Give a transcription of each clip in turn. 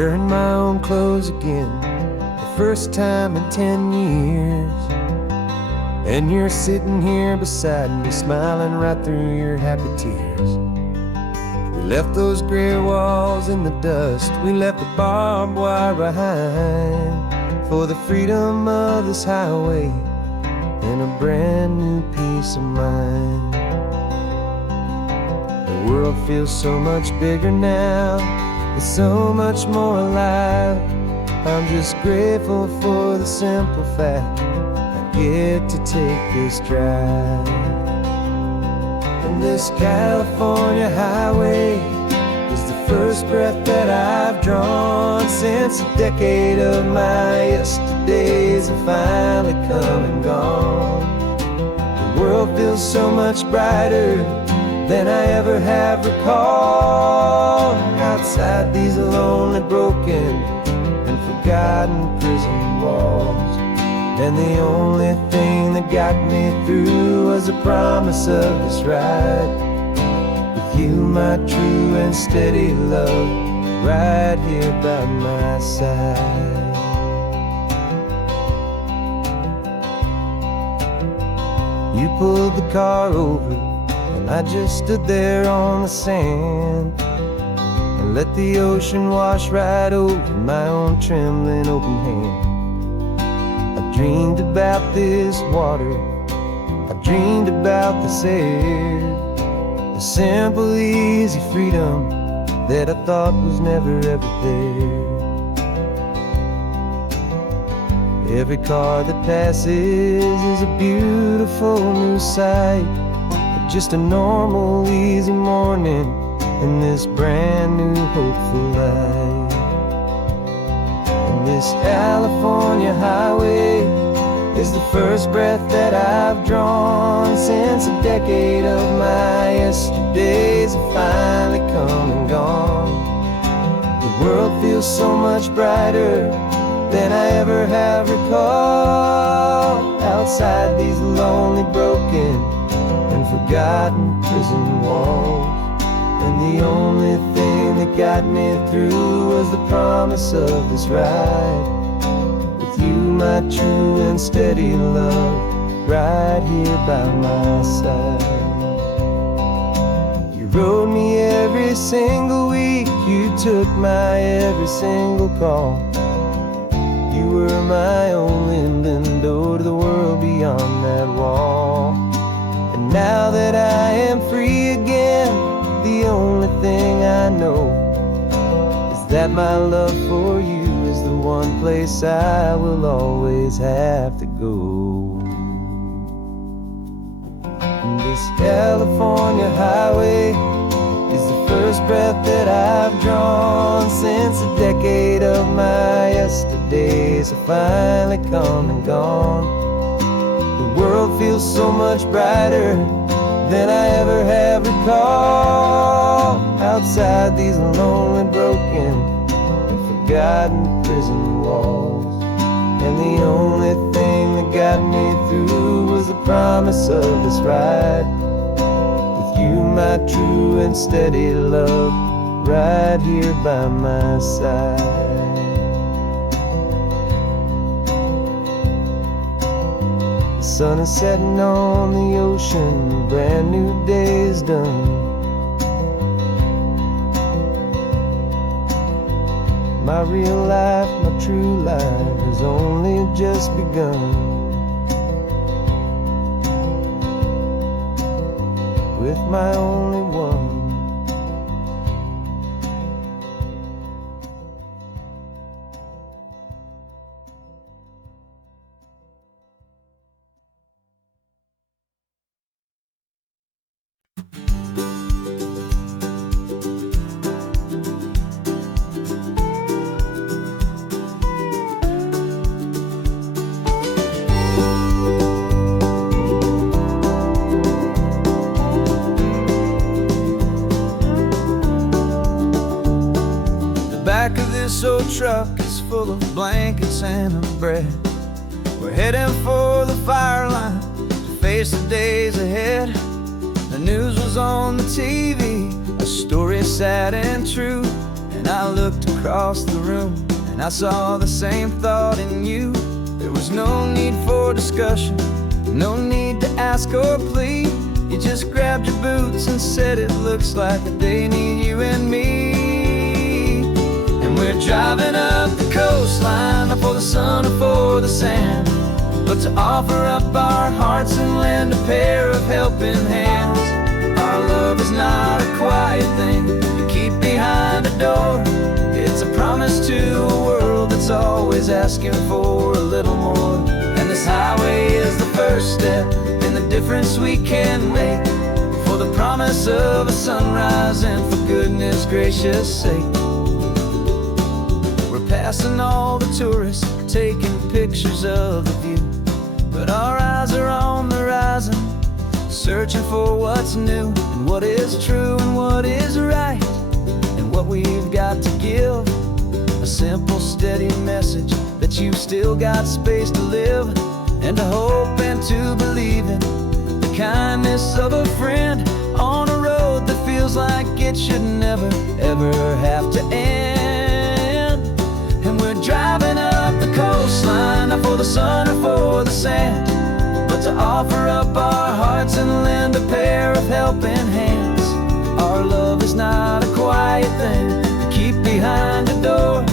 wearing my own clothes again, the first time in 10 years. And you're sitting here beside me, smiling right through your happy tears. We left those gray walls in the dust, we left the barbed wire behind, for the freedom of this highway and a brand new peace of mind. The world feels so much bigger now, it's so much more alive. I'm just grateful for the simple fact I get to take this drive. And this California highway is the first breath that I've drawn since a decade of my yesterdays have finally come and gone. The world feels so much brighter than I ever have recalled. Outside these lonely, broken, and forgotten prison walls. And the only thing that got me through was the promise of this ride with you, my true and steady love, right here by my side. You pulled the car over, and I just stood there on the sand and let the ocean wash right over my own trembling open hand. I dreamed about this water, I dreamed about this air, the simple easy freedom that I thought was never ever there. Every car that passes is a beautiful new sight, just a normal easy morning in this brand new hopeful life. And this California highway is the first breath that I've drawn since a decade of my yesterdays have finally come and gone. The world feels so much brighter than I ever have recalled. Outside these lonely, broken, and forgotten prison walls. And the only thing that got me through was the promise of this ride with you, my true and steady love, right here by my side. You rode me every single week, you took my every single call. You were my only window to the world beyond that wall. And now that I am free again, the only thing I know is that my love for you is the one place I will always have to go. And this California highway is the first breath that I've drawn since a decade of my yesterdays have finally come and gone. The world feels so much brighter than I ever have recalled. Outside these lonely, broken, and forgotten prison walls. And the only thing that got me through was the promise of this ride with you, my true and steady love, right here by my side. The sun is setting on the ocean, a brand new day is done. My real life, my true life has only just begun. With my only one. This old truck is full of blankets and of bread. We're heading for the fire line to face the days ahead. The news was on the TV, a story sad and true, And I looked across the room, and I saw the same thought in you. There was no need for discussion, no need to ask or plead. You just grabbed your boots and said it looks like the day need you and me. And we're driving up the coastline, not for the sun or for the sand, but to offer up our hearts and lend a pair of helping hands. Our love is not a quiet thing you keep behind a door. It's a promise to a world that's always asking for a little more. And this highway is the first step in the difference we can make, for the promise of a sunrise and for goodness gracious sake. We're passing all the tourists, taking pictures of the view, but our eyes are on the horizon, searching for what's new and what is true and what is right, and what we've got to give. A simple, steady message that you've still got space to live, and to hope and to believe in the kindness of a friend on a road that feels like it should never, ever have to end. And we're driving up the coastline, not for the sun or for the sand, but to offer up our hearts and lend a pair of helping hands. Our love is not a quiet thing to keep behind a door.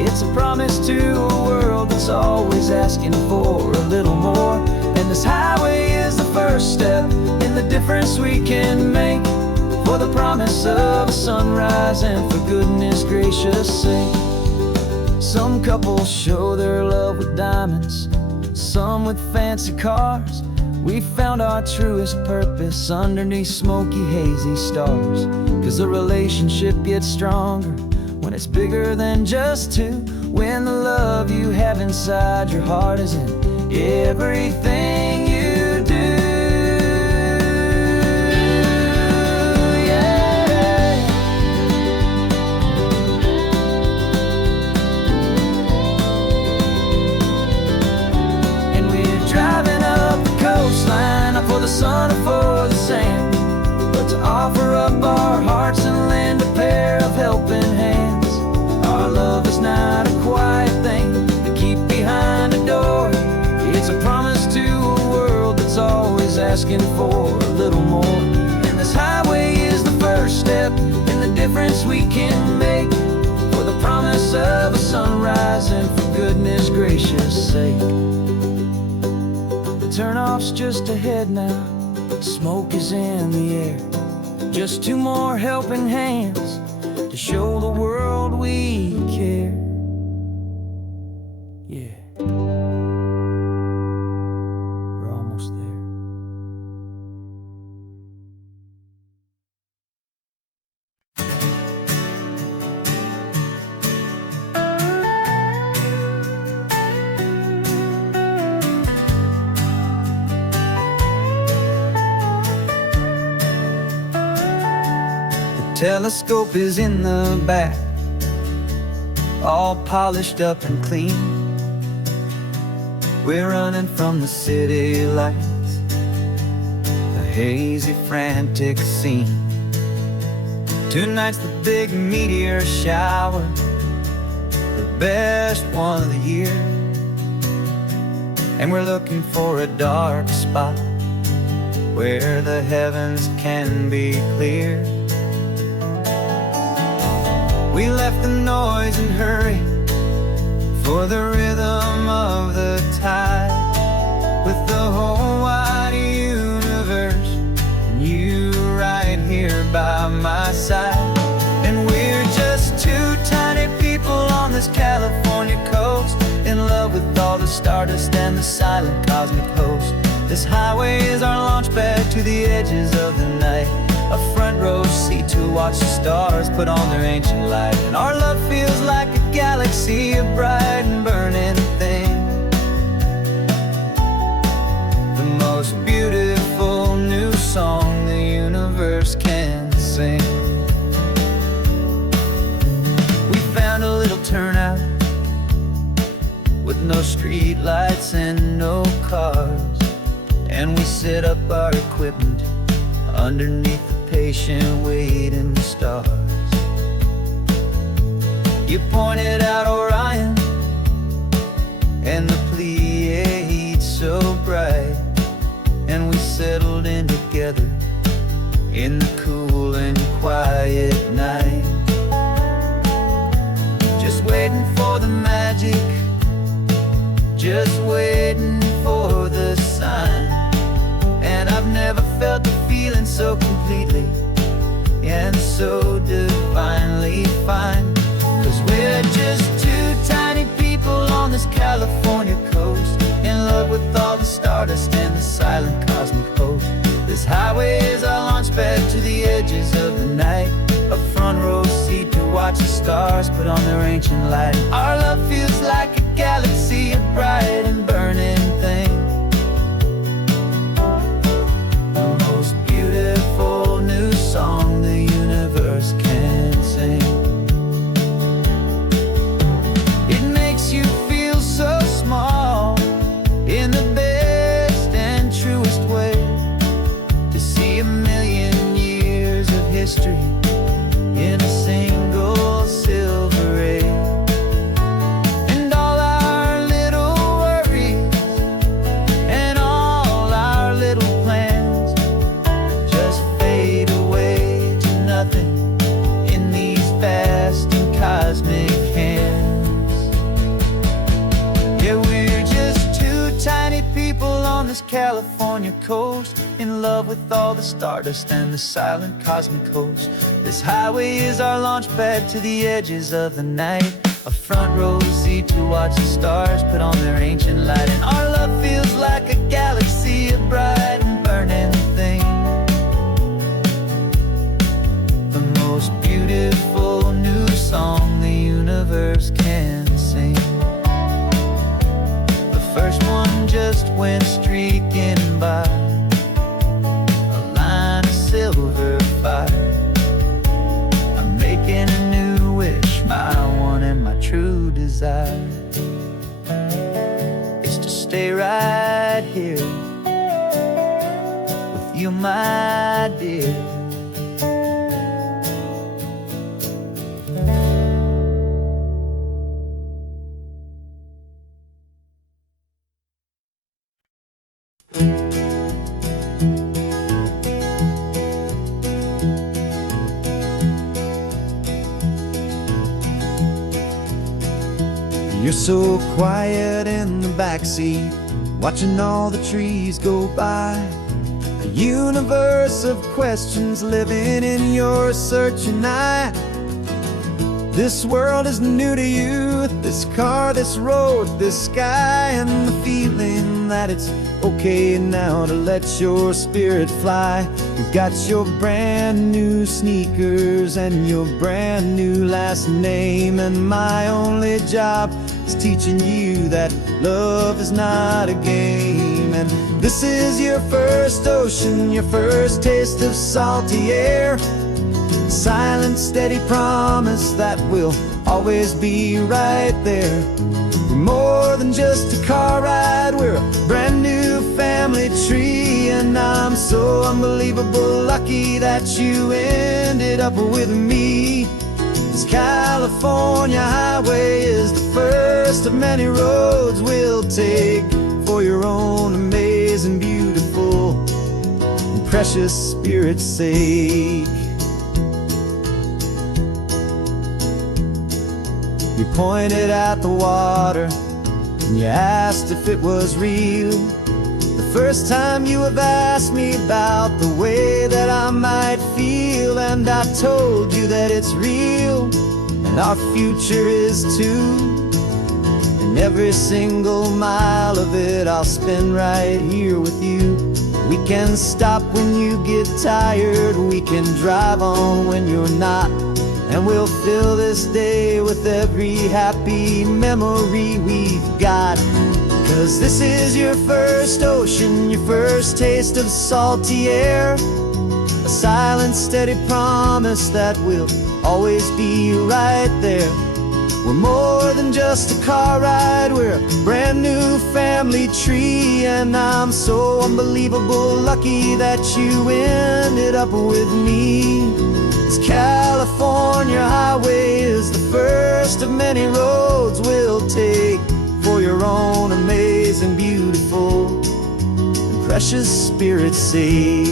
It's a promise to a world that's always asking for a little more. And this highway is the first step in the difference we can make, for the promise of a sunrise and for goodness gracious sake. Some couples show their love with diamonds, some with fancy cars. We found our truest purpose underneath smoky, hazy stars. 'Cause the relationship gets stronger when it's bigger than just two, when the love you have inside your heart is in everything you do. Yeah. And we're driving up the coastline, not for the sun or for the sand, but to offer up our hearts and lend a pair of helping hands. Our love is not a quiet thing to keep behind a door. It's a promise to a world that's always asking for a little more. And this highway is the first step in the difference we can make, for the promise of a sunrise and for goodness gracious sake. The turnoff's just ahead now, smoke is in the air. Just two more helping hands to show the world we care. Yeah, we're almost there. The telescope is in the back, all polished up and clean. We're running from the city lights, a hazy, frantic scene. Tonight's the big meteor shower, the best one of the year. And we're looking for a dark spot where the heavens can be clear. We left the noise and hurry for the rhythm of the tide, with the whole wide universe and you right here by my side. And we're just two tiny people on this California coast, in love with all the stardust and the silent cosmic host. This highway is our launch pad to the edges of the night, a front row seat to watch the stars put on their ancient light. And our love feels like a galaxy, a bright and burning thing, the most beautiful new song the universe can sing. We found a little turnout with no street lights and no cars, and we set up our equipment underneath the patient waiting stars. You pointed out Orion and the Pleiades so bright, and we settled in together in the cool and quiet night, just waiting for the magic, just waiting for the sign. And I've never felt the feeling so completely and so divinely fine, 'cause we're just two tiny people on this California coast, in love with all the stardust and the silent cosmic host. This highway is our launch pad to the edges of the night, a front row seat to watch the stars put on their ancient light. Our love feels like a galaxy of bright and burning things, the most beautiful new song the universe can sing. It makes you feel so small in the best and truest way, to see a million years of history in a single silver ray. And all our little worries and all our little plans just fade away to nothing in these vast and cosmic hands. Yeah, we're just two tiny people on this California coast, in love with all the stardust and the silent cosmic host. This highway is our launch pad to the edges of the night, a front row seat to watch the stars put on their ancient light. And our love feels like a galaxy of bright and burning things, the most beautiful new song the universe can sing. The first one just went streaking by, a line of silver fire. I'm making a new wish, my one and my true desire is to stay right here with you, my dear. You're so quiet in the backseat, watching all the trees go by, a universe of questions living in your searching eye. This world is new to you, this car, this road, this sky, and the feeling that it's okay now to let your spirit fly. You've got your brand new sneakers and your brand new last name, and my only job is teaching you that love is not a game. And this is your first ocean, your first taste of salty air, silent, steady promise that we'll always be right there. We're more than just a car ride, we're a brand new family tree, and I'm so unbelievable lucky that you ended up with me. This California highway is the first of many roads we'll take for your own amazing, beautiful, and precious spirit's sake. You pointed at the water and you asked if it was real. The first time you have asked me about the way that I might feel, and I told you that it's real and our future is too. And every single mile of it I'll spend right here with you. We can stop when you get tired, we can drive on when you're not, and we'll fill this day with every happy memory we've got. 'Cause this is your first ocean, your first taste of salty air, a silent, steady promise that we'll always be right there. We're more than just a car ride, we're a brand new family tree, and I'm so unbelievable lucky that you ended up with me. This California highway is the first of many roads we'll take for your own amazing, beautiful, and precious spirit's sake.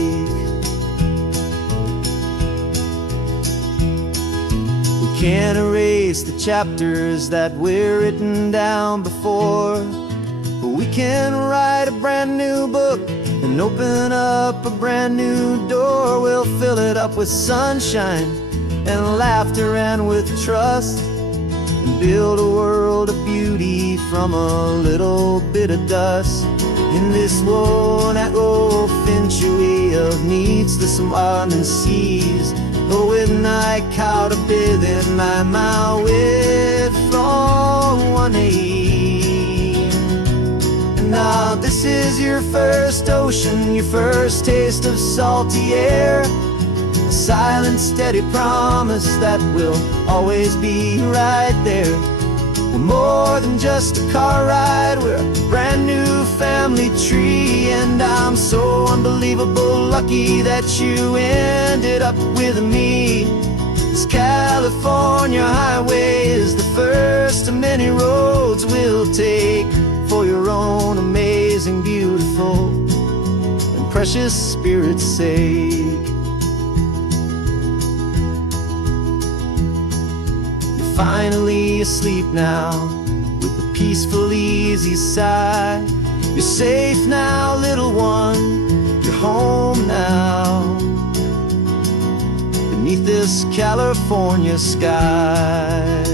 We can't erase the chapters that we're written down before, but we can write a brand new book and open up a brand new door. We'll fill it up with sunshine and laughter and with trust, and build a world of beauty from a little bit of dust. In this world century of needs the smiling seas, but with night caught a bit in my way from 180. And now this is your first ocean, your first taste of salty air, a silent, steady promise that we'll always be right there. We're more than just a car ride, we're a brand new family tree. And I'm so unbelievable lucky that you ended up with me. This California highway is the first of many roads we'll take for your own amazing, beautiful, and precious spirit's sake. Finally asleep now, with a peaceful, easy sigh. You're safe now, little one, you're home now, beneath this California sky.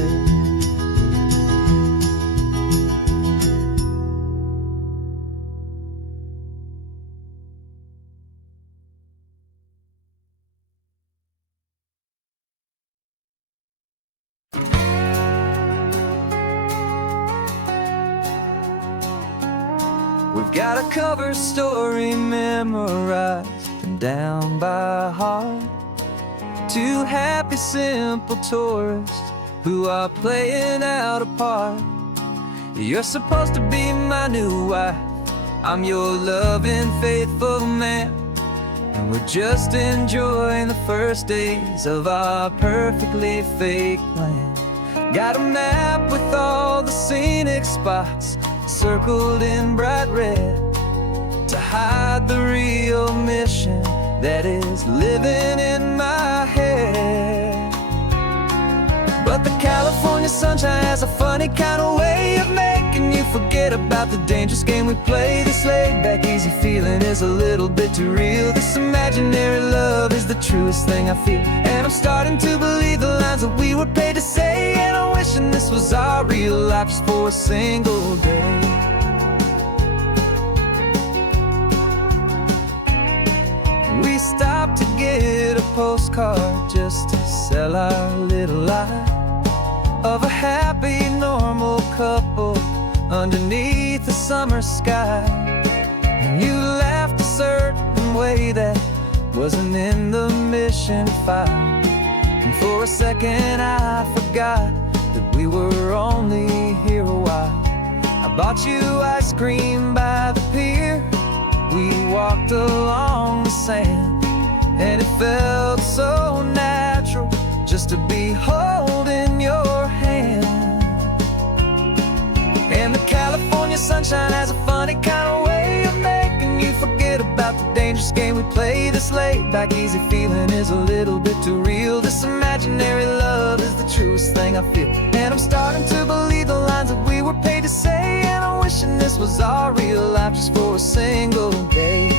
We've got a cover story memorized and down by heart. Two happy, simple tourists who are playing out a part. You're supposed to be my new wife, I'm your loving, faithful man, and we're just enjoying the first days of our perfectly fake plan. Got a map with all the scenic spots circled in bright red to hide the real mission that is living in my head. But the California sunshine has a funny kind of way of making you forget about the dangerous game we play. This laid-back, easy feeling is a little bit too real. This imaginary love is the truest thing I feel, and I'm starting to believe the lines that we were paid to say. And I'm wishing this was our real life just for a single day. We stopped to get a postcard just to sell our little lie of a happy, normal couple underneath the summer sky. And you laughed a certain way that wasn't in the mission file, and for a second I forgot that we were only here a while. I bought you ice cream by the pier, we walked along the sand, and it felt so natural just to be holding your hand. And the California sunshine has a funny kind of way of making you forget about the dangerous game we play. This laid-back, easy feeling is a little bit too real. This imaginary love is the truest thing I feel, and I'm starting to believe the lines that we were paid to say. And I'm wishing this was our real life just for a single day.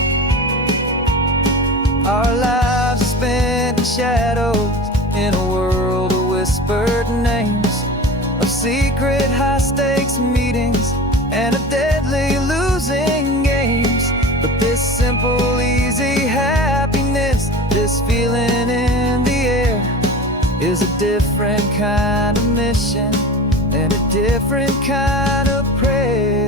Our lives are spent in shadows, in a world of whispered names, of secret high-stakes meetings and of deadly losing games. But this simple, easy happiness, this feeling in the air, is a different kind of mission and a different kind of prayer.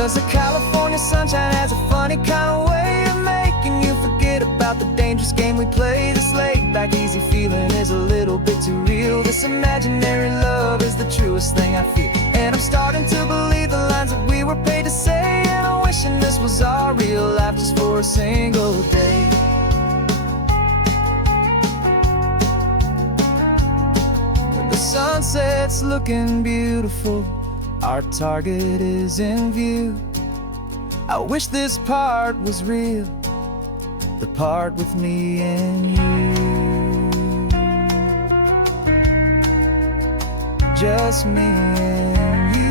'Cause the California sunshine has a funny kind of way of making you forget about the dangerous game we play. This laid-back, easy feeling is a little bit too real. This imaginary love is the truest thing I feel, and I'm starting to believe the lines that we were paid to say. And I'm wishing this was single day. When the sunset's looking beautiful, our target is in view. I wish this part was real, the part with me and you. Just me and you.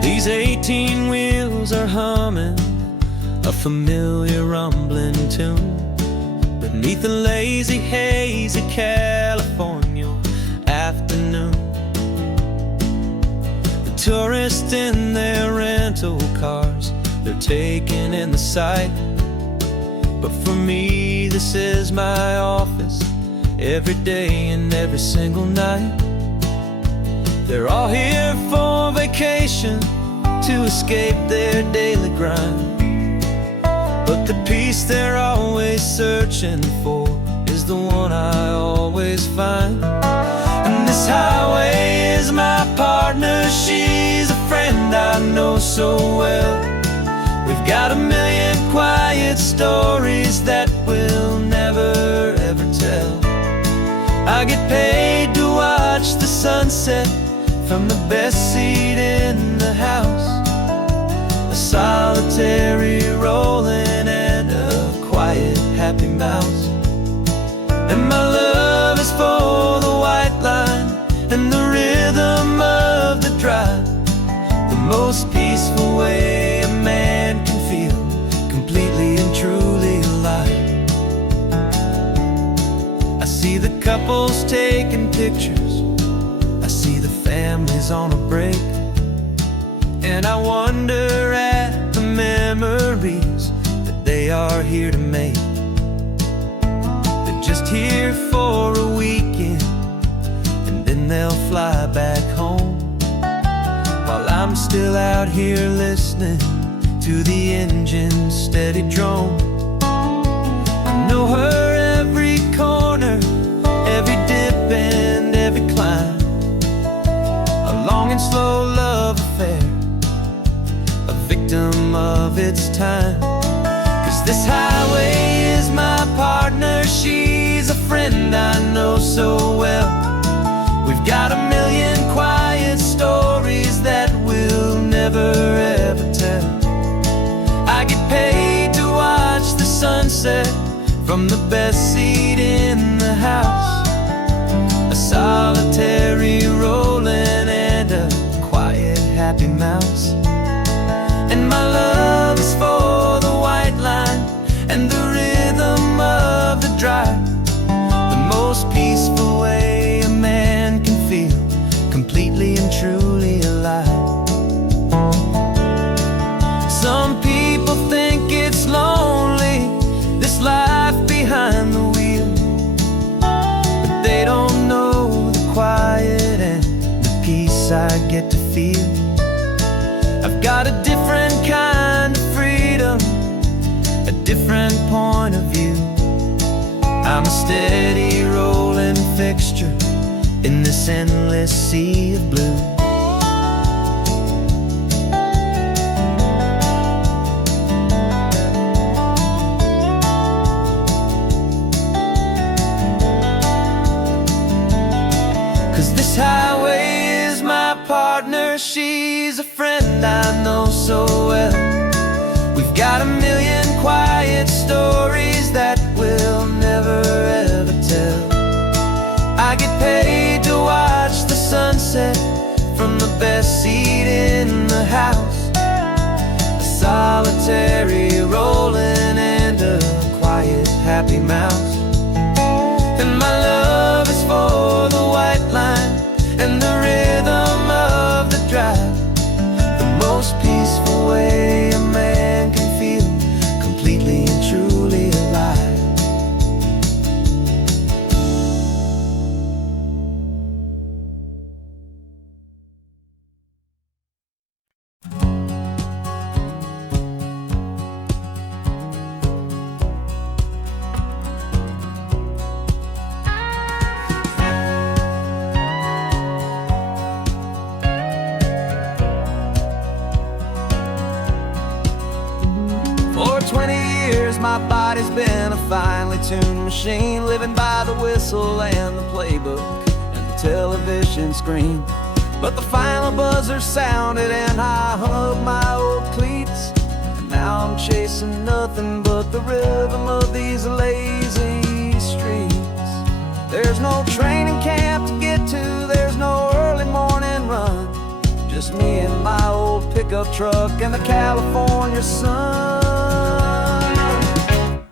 These 18 wheels are humming a familiar rumbling tune beneath the lazy haze of California afternoon. The tourists in their rental cars, they're taking in the sight. But for me, this is my office, every day and every single night. They're all here for vacation, to escape their daily grind. But the peace they're always searching for is the one I always find. And this highway is my partner, she's a friend I know so well. We've got a million quiet stories that we'll never ever tell. I get paid to watch the sunset from the best seat in the house. A solitary rolling and a quiet happy mouse. And my love is for the white line and the rhythm of the drive, the most peaceful way a man can feel completely and truly alive. I see the couples taking pictures, I see the families on a break, and I wonder at the memories that they are here to make. They're just here for a weekend, and then they'll fly back home, while I'm still out here listening to the engine's steady drone. I know her every corner, every dip and every climb, a long and slow love affair, a victim of its time. 'Cause this highway is my partner, she's a friend I know so well. We've got a million quiet stories that we'll never ever tell. I get paid to watch the sunset from the best seat in the house, a solitary rolling and a quiet happy mouse. And my love is for the white line and the rhythm of the drive, the most peaceful way a man can feel completely and truly alive. Some people think it's lonely, this life behind the wheel, but they don't know the quiet and the peace I get to feel. I've got a different kind of freedom, a different point of view. I'm a steady rolling fixture in this endless sea of blue. This highway is my partner, she's a friend I know so well. We've got a million quiet stories that we'll never ever tell. I get paid to watch the sunset from the best seat in the house, a solitary rolling and a quiet happy mouse. And my love is for the white line and the rhythm of the drive, the most peaceful way a man can feel completely and truly alive. years my body's been a finely tuned machine, living by the whistle and the playbook and the television screen. But the final buzzer sounded and I hung up my old cleats, and now I'm chasing nothing but the rhythm of these lazy streets. There's no training camp to get to, there's no early morning run, just me and my old pickup truck and the California sun.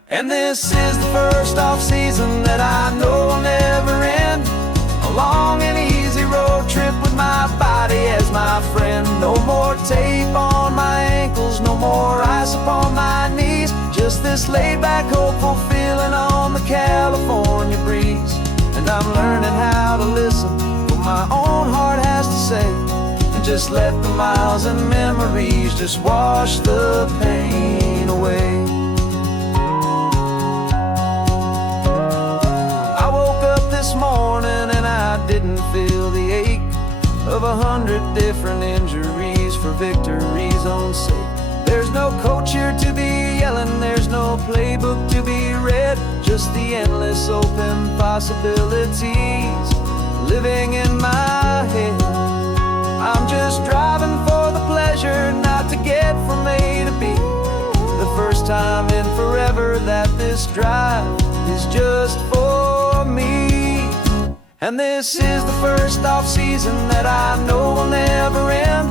And this is the first off-season that I know will never end, a long and easy road trip with my body as my friend. No more tape on my ankles, no more ice upon my knees, just this laid-back, hopeful feeling on the California breeze. And I'm learning how to listen what my own heart has to say, and just let the miles and memories just wash the pain away. I woke up this morning and I didn't feel the ache of 100 different injuries for victory's own sake. There's no coach here to be yelling, there's no playbook to be read, just the endless open possibilities living in my head. I'm just driving for the pleasure, not to get from A to B. The first time in forever that this drive is just for me. And this is the first off-season that I know will never end,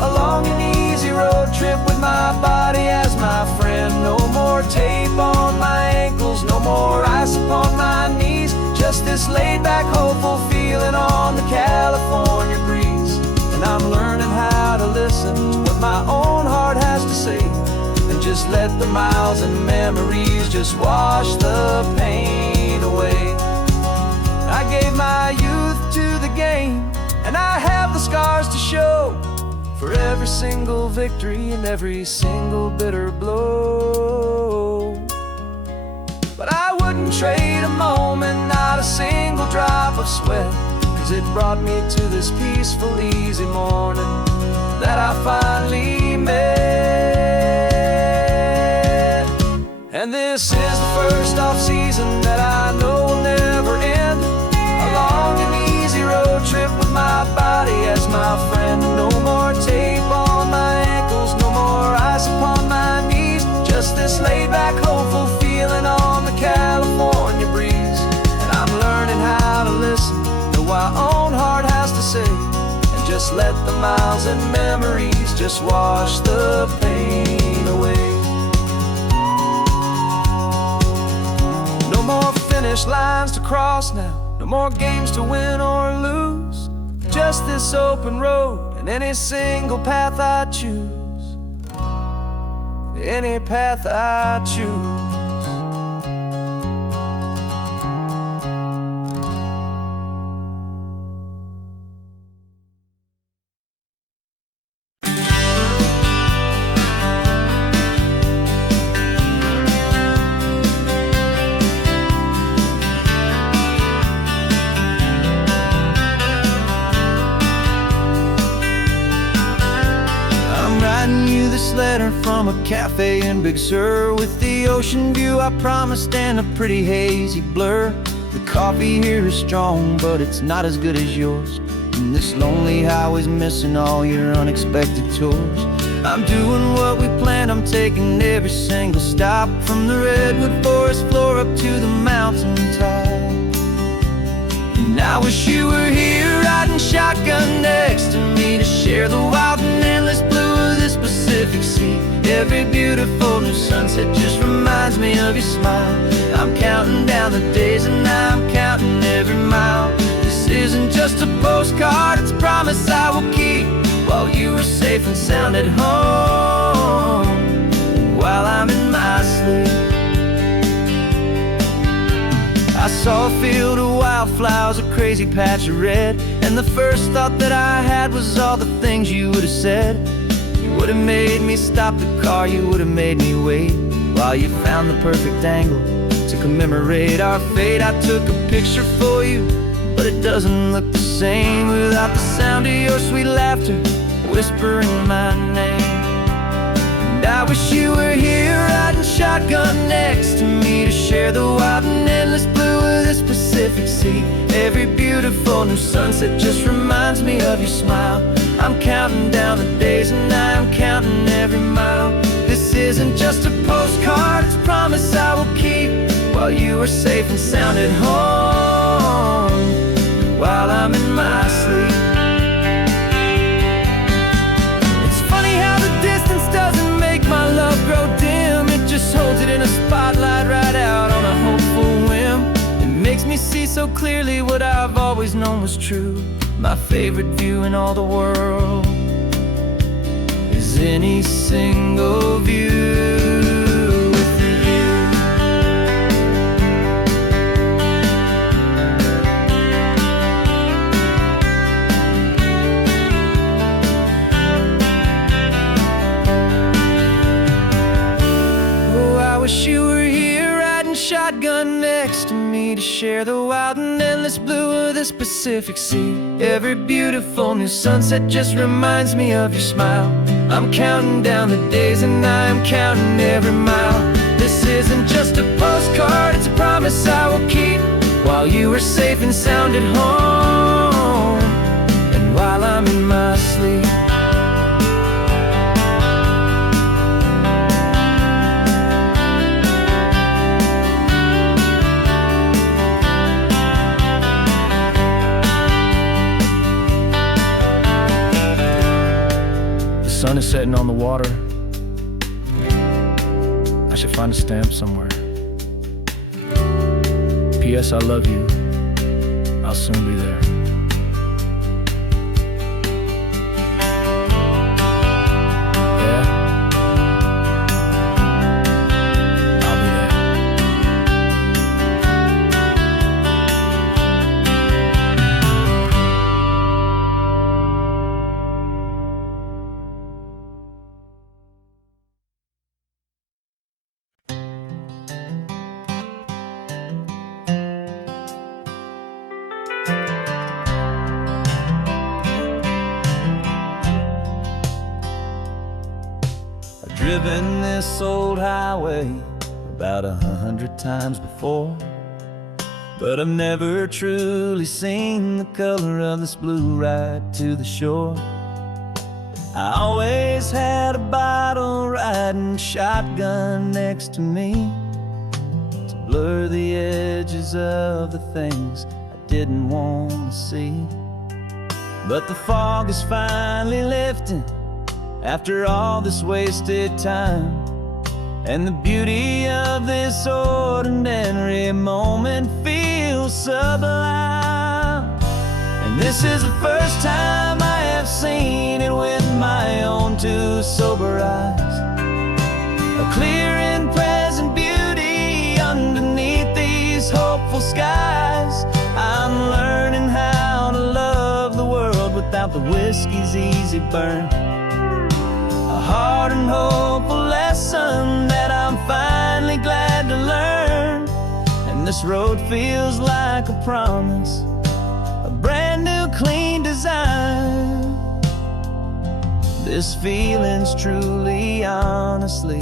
a long and easy road trip with my body as my friend. No more tape on my ankles, no more ice upon my knees, just this laid-back, hopeful feeling on the California breeze. And I'm learning how to listen to what my own heart has to say, and just let the miles and memories just wash the pain away. I gave my youth to the game, and I have the scars to show for every single victory and every single bitter blow. But I wouldn't trade a moment, not a single drop of sweat, 'cause it brought me to this peaceful, easy morning that I finally met. And this is the first off-season that I know will never end, a long and easy road trip with my body as my friend. No more tape on my ankles, no more ice upon my knees, just this laid-back, hopeful feeling on the California breeze. And I'm learning how to listen to what my own heart has to say, and just let the miles and memories just wash the pain away. No more finish lines to cross now, no more games to win or lose, just this open road and any single path I choose, any path I choose. Letter from a cafe in Big Sur, with the ocean view I promised and a pretty hazy blur. The coffee here is strong, but it's not as good as yours, and this lonely highway's missing all your unexpected tours. I'm doing what we planned, I'm taking every single stop, from the redwood forest floor up to the mountain top. And I wish you were here riding shotgun next to me to share the wild and endless blue of this Pacific Sea. Every beautiful new sunset just reminds me of your smile. I'm counting down the days and I'm counting every mile. This isn't just a postcard, it's a promise I will keep, while you are safe and sound at home, while I'm in my sleep. I saw a field of wildflowers, a crazy patch of red, and the first thought that I had was all the things you would have said. You would have made me stop the car, you would have made me wait, while you found the perfect angle to commemorate our fate. I took a picture for you, but it doesn't look the same without the sound of your sweet laughter whispering my name. And I wish you were here riding shotgun shotgun next to me to share the wild and endless blue of this Pacific Sea. Every beautiful new sunset just reminds me of your smile. I'm counting down the days and I'm counting every mile. This isn't just a postcard, it's a promise I will keep, while you are safe and sound at home, while I'm in my sleep. It's funny how the distance doesn't make my love grow dim. It just holds it in a spotlight right out on a hopeful whim. It makes me see so clearly what I've always known was true. My favorite view in all the world is any single view with you. Oh, I wish you were here riding shotgun next to me to share the wild and endless blue of this Pacific Sea. Every beautiful new sunset just reminds me of your smile. I'm counting down the days and I'm counting every mile. This isn't just a postcard, it's a promise I will keep, while you are safe and sound at home, and while I'm in my sleep. The sun is setting on the water. I should find a stamp somewhere. P.S. I love you. I'll soon be there. Yeah? I'll be there. I've driven this old highway about 100 times before, but I've never truly seen the color of this blue right to the shore. I always had a bottle riding shotgun next to me to blur the edges of the things I didn't want to see. But the fog is finally lifting after all this wasted time, and the beauty of this ordinary moment feels sublime. And this is the first time I have seen it with my own two sober eyes. A clear and present beauty underneath these hopeful skies. I'm learning how to love the world without the whiskey's easy burn. A hard and hopeful lesson that I'm finally glad to learn. And this road feels like a promise, a brand new clean design. This feeling's truly, honestly,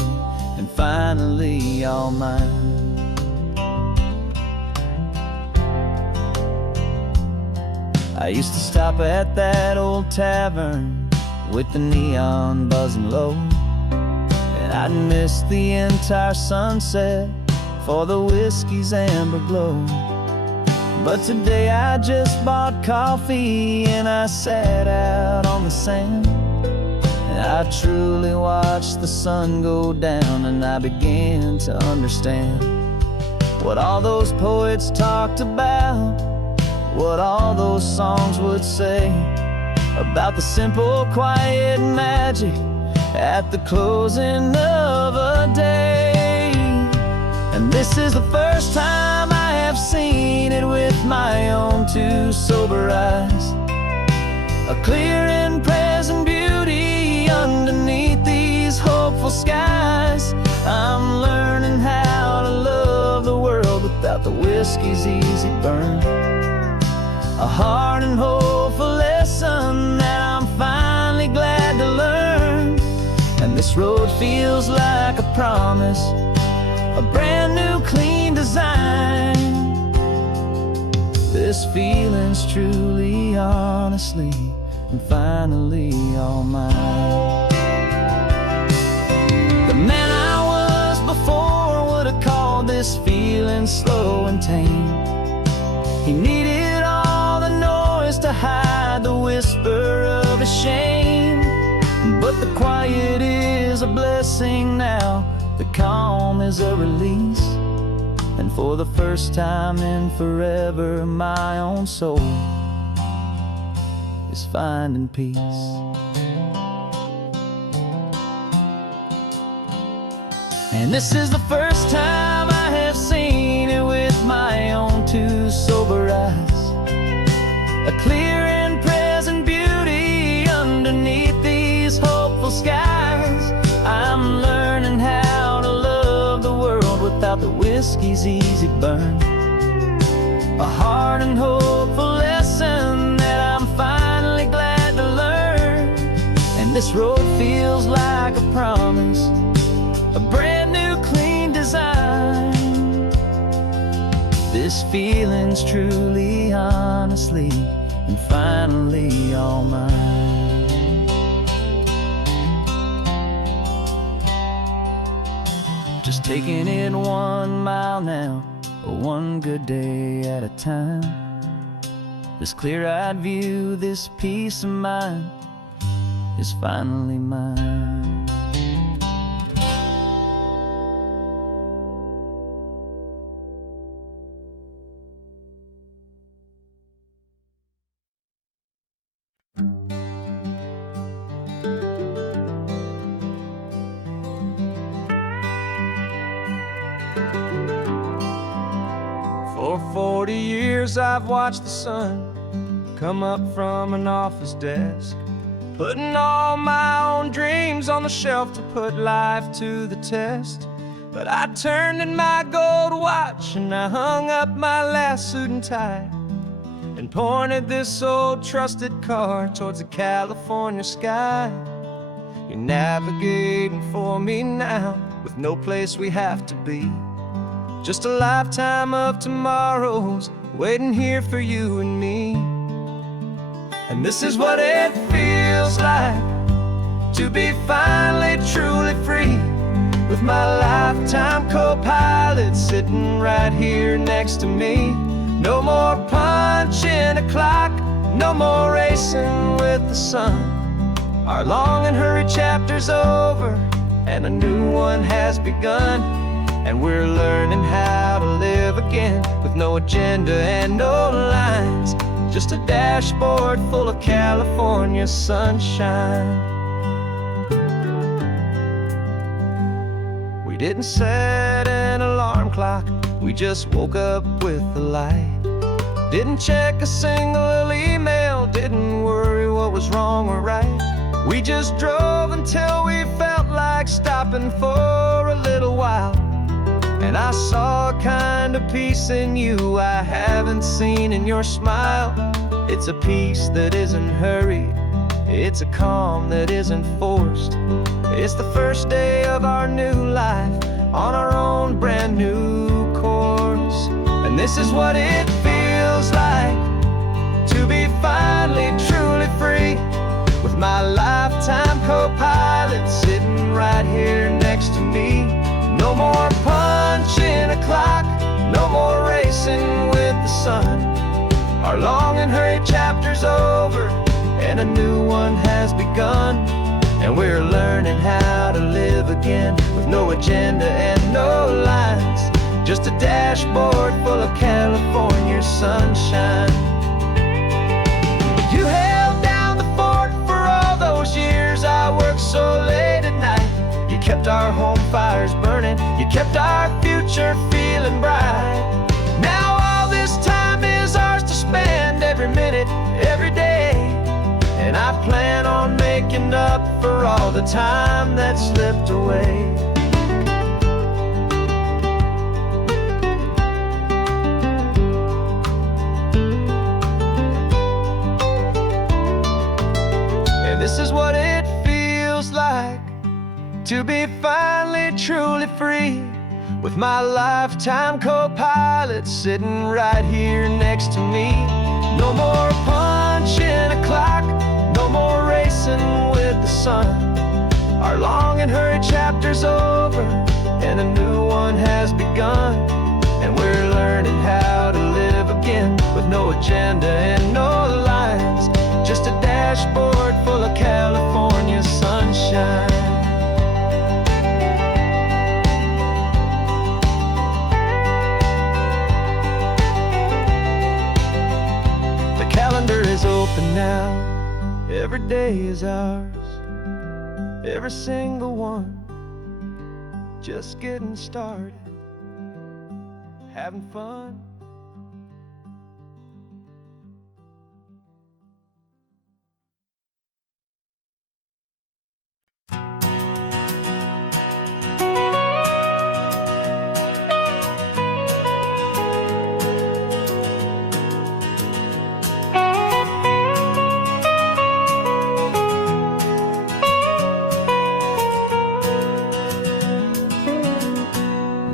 and finally all mine. I used to stop at that old tavern with the neon buzzing low, and I'd miss the entire sunset for the whiskey's amber glow. But today I just bought coffee and I sat out on the sand, and I truly watched the sun go down, and I began to understand what all those poets talked about, what all those songs would say about the simple, quiet magic at the closing of a day. And this is the first time I have seen it with my own two sober eyes. A clear and present beauty underneath these hopeful skies. I'm learning how to love the world without the whiskey's easy burn. A hard and hopeful lesson that I'm finally glad to learn. And this road feels like a promise, a brand new clean design. This feeling's truly, honestly, and finally all mine. The man I was before would have called this feeling slow and tame. He needed all the noise to hide the whisper of his shame. But the quiet is a blessing now, the calm is a release. And for the first time in forever, my own soul is finding peace. And this is the first time I have seen it with my own two sober eyes. A clear and present beauty underneath these hopeful skies. I'm learning how to love the world without the whiskey's easy burn. A hard and hopeful lesson that I'm finally glad to learn. And this road feels like a promise, a brand new clean design. This feeling's truly, honestly, and finally all mine. Just taking it 1 mile now, one good day at a time. This clear-eyed view, this peace of mind is finally mine. For 40 years I've watched the sun come up from an office desk, putting all my own dreams on the shelf to put life to the test. But I turned in my gold watch and I hung up my last suit and tie, and pointed this old trusted car towards the California sky. You're navigating for me now, with no place we have to be. Just a lifetime of tomorrows waiting here for you and me. And this is what it feels like to be finally truly free, with my lifetime co-pilot sitting right here next to me. No more punching a clock, no more racing with the sun. Our long and hurried chapter's over and a new one has begun. And we're learning how to live again, with no agenda and no lines, just a dashboard full of California sunshine. We didn't set an alarm clock, we just woke up with the light. Didn't check a single email, didn't worry what was wrong or right. We just drove until we felt like stopping for a little while. And I saw a kind of peace in you I haven't seen in your smile. It's a peace that isn't hurried, it's a calm that isn't forced. It's the first day of our new life on our own brand new course. And this is what it feels like to be finally truly free, with my lifetime co-pilot sitting right here next to me. No more punching a clock, no more racing with the sun. Our long and hurried chapter's over and a new one has begun. And we're learning how to live again, with no agenda and no lines, just a dashboard full of California sunshine. You held down the fort for all those years I worked so late at night. You kept our home fires burning, you kept our future feeling bright. Now all this time is ours to spend, every minute, every day. And I plan on making up for all the time that slipped away. And this is what it feels like to be finally truly free, with my lifetime co-pilot sitting right here next to me. No more punching a clock, no more racing with the sun. Our long and hurried chapter's over, and a new one has begun. And we're learning how to live again, with no agenda and no lines, just a dashboard full of California sunshine. The calendar is open now, every day is ours, every single one, just getting started, having fun.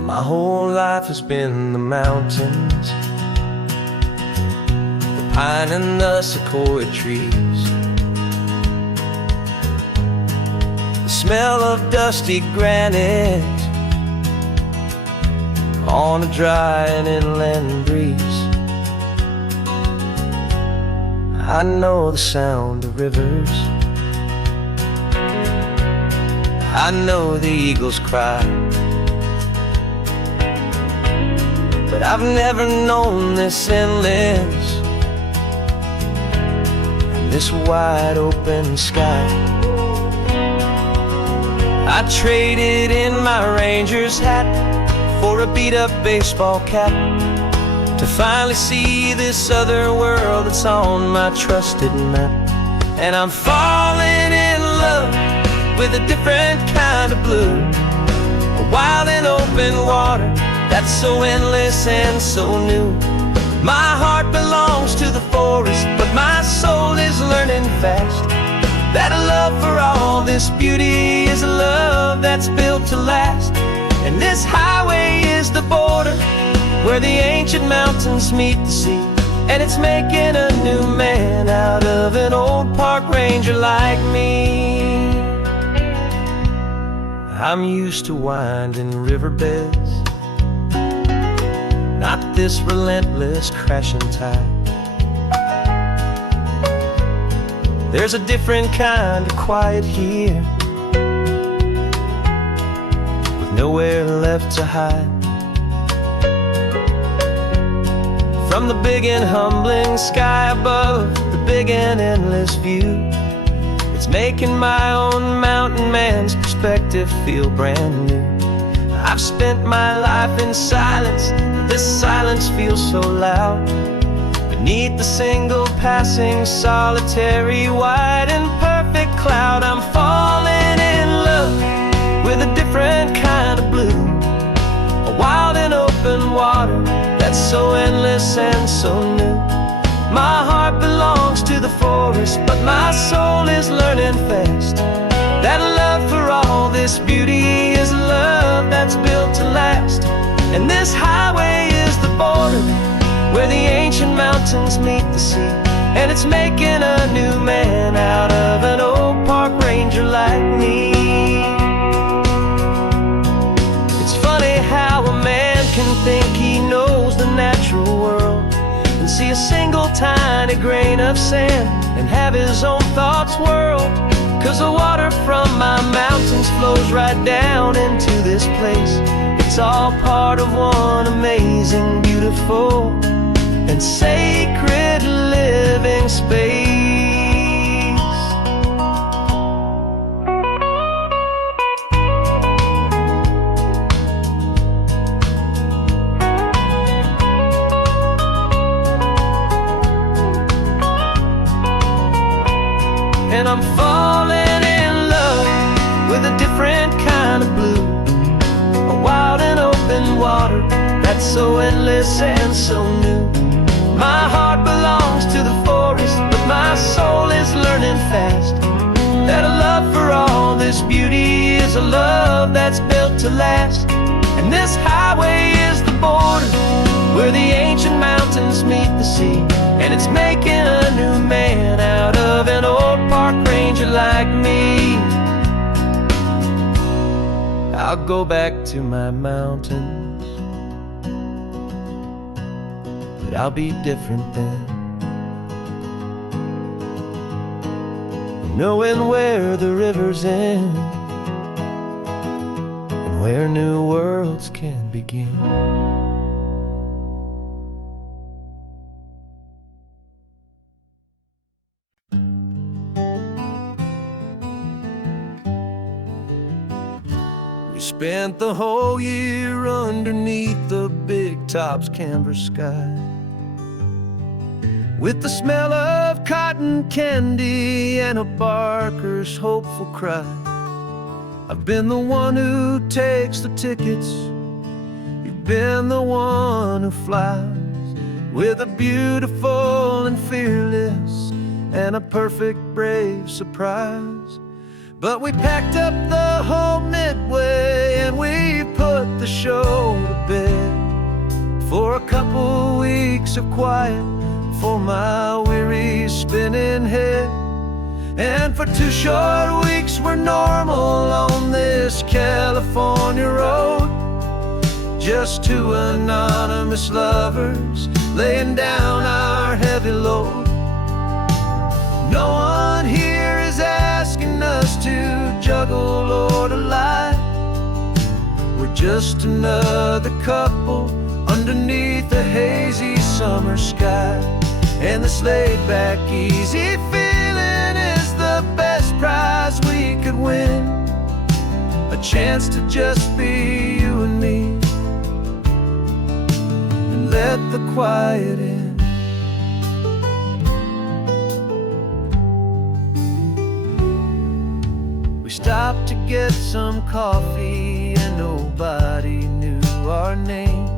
My whole life has been the mountains, the pine and the sequoia trees, the smell of dusty granite on a dry and inland breeze. I know the sound of rivers, I know the eagles cry, but I've never known this endless, this wide open sky. I traded in my ranger's hat for a beat-up baseball cap, to finally see this other world that's on my trusted map. And I'm falling in love with a different kind of blue, a wild and open water that's so endless and so new. My heart belongs to the forest, but my soul is learning fast that a love for all this beauty is a love that's built to last. And this highway is the border where the ancient mountains meet the sea, and it's making a new man out of an old park ranger like me. I'm used to winding riverbeds, not this relentless crashing tide. There's a different kind of quiet here, with nowhere left to hide. From the big and humbling sky above, the big and endless view, it's making my own mountain man's perspective feel brand new. I've spent my life in silence, this silence feels so loud. Beneath the single passing solitary white and perfect cloud, I'm falling in love with a different kind of blue, a wild and open water that's so endless and so new. My heart belongs to the forest, but my soul is learning fast that a love for all this beauty is a love that's built to last. And this highway is the border where the ancient mountains meet the sea, and it's making a new man out of an old park ranger like me. It's funny how a man can think he knows the natural world and see a single tiny grain of sand and have his own thoughts whirled. 'Cause the water from my mountains flows right down into this place. It's all part of one amazing, beautiful, and sacred living space. And I'm falling in love with a different kind of blue, a wild and open water that's so endless and so new. My heart belongs to the forest, but my soul is learning fast that a love for all this beauty is a love that's built to last. And this highway is the border where the ancient mountains meet the sea. And it's making a new man out of an old park ranger like me. I'll go back to my mountains, but I'll be different then, knowing where the rivers end and where new worlds can begin. We spent the whole year underneath the big top's canvas sky, with the smell of cotton candy and a barker's hopeful cry. I've been the one who takes the tickets, you've been the one who flies, with a beautiful and fearless and a perfect brave surprise. But we packed up the whole Midway and we put the show to bed for a couple weeks of quiet for my weary spinning head. And for 2 short weeks we're normal on this California road, just 2 anonymous lovers laying down our heavy load. No one here is asking us to juggle or to lie. We're just another couple underneath a hazy summer sky. And this laid-back, easy feeling is the best prize we could win, a chance to just be you and me, and let the quiet in. We stopped to get some coffee and nobody knew our names.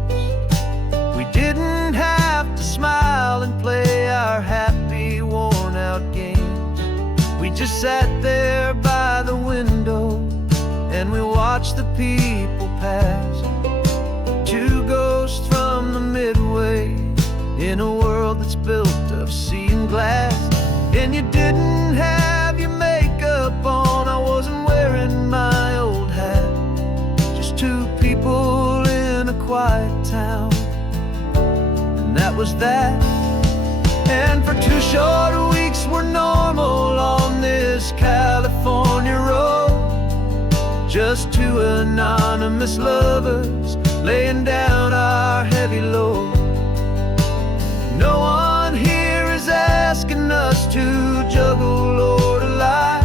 We didn't have to smile and play our happy, worn-out games. We just sat there by the window and we watched the people pass. 2 ghosts from the Midway in a world that's built of sea and glass. And you didn't have your makeup on, I wasn't wearing my old hat. Just 2 people in a quiet town, that was that. And for 2 short weeks we're normal on this California road, just 2 anonymous lovers laying down our heavy load. No one here is asking us to juggle or to lie.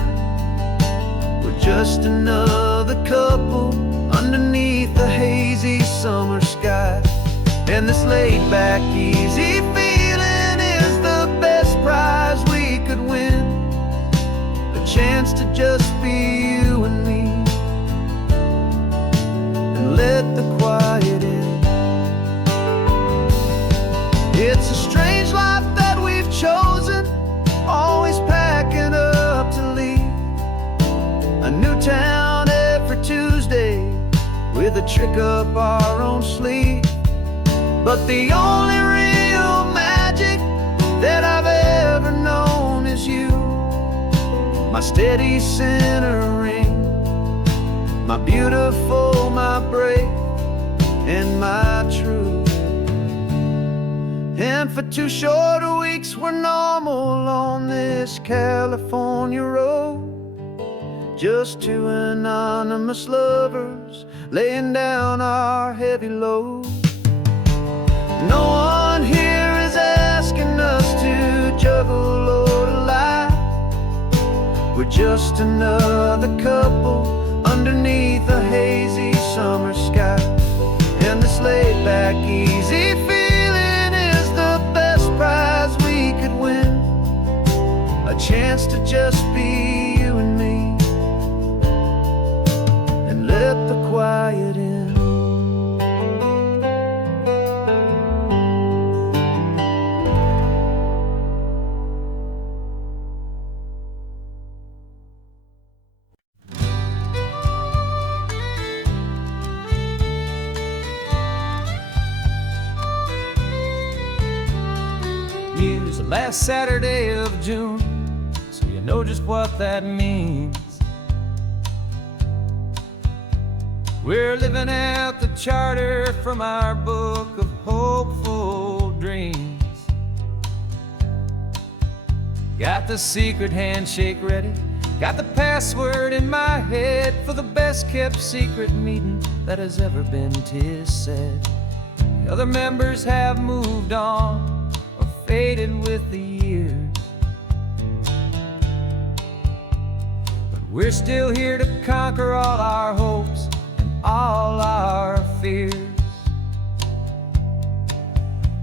We're just another couple underneath the hazy summer sky. And this laid-back, easy feeling is the best prize we could win, a chance to just be you and me, and let the quiet in. It's a strange life that we've chosen, always packing up to leave a new town every Tuesday with a trick up our own sleeve. But the only real magic that I've ever known is you, my steady centering, my beautiful, my brave, and my true. And for 2 short weeks we're normal on this California road, just 2 anonymous lovers laying down our heavy load. No one here is asking us to juggle or to lie. We're just another couple underneath a hazy summer sky. And this laid-back, easy feeling is the best prize we could win, a chance to just be you and me, and let the quiet in. last Saturday of June, so you know just what that means. We're living out the charter from our book of hopeful dreams. Got the secret handshake ready, got the password in my head for the best kept secret meeting that has ever been, 'tis said. The other members have moved on or faded with the years, but we're still here to conquer all our hopes and all our fears.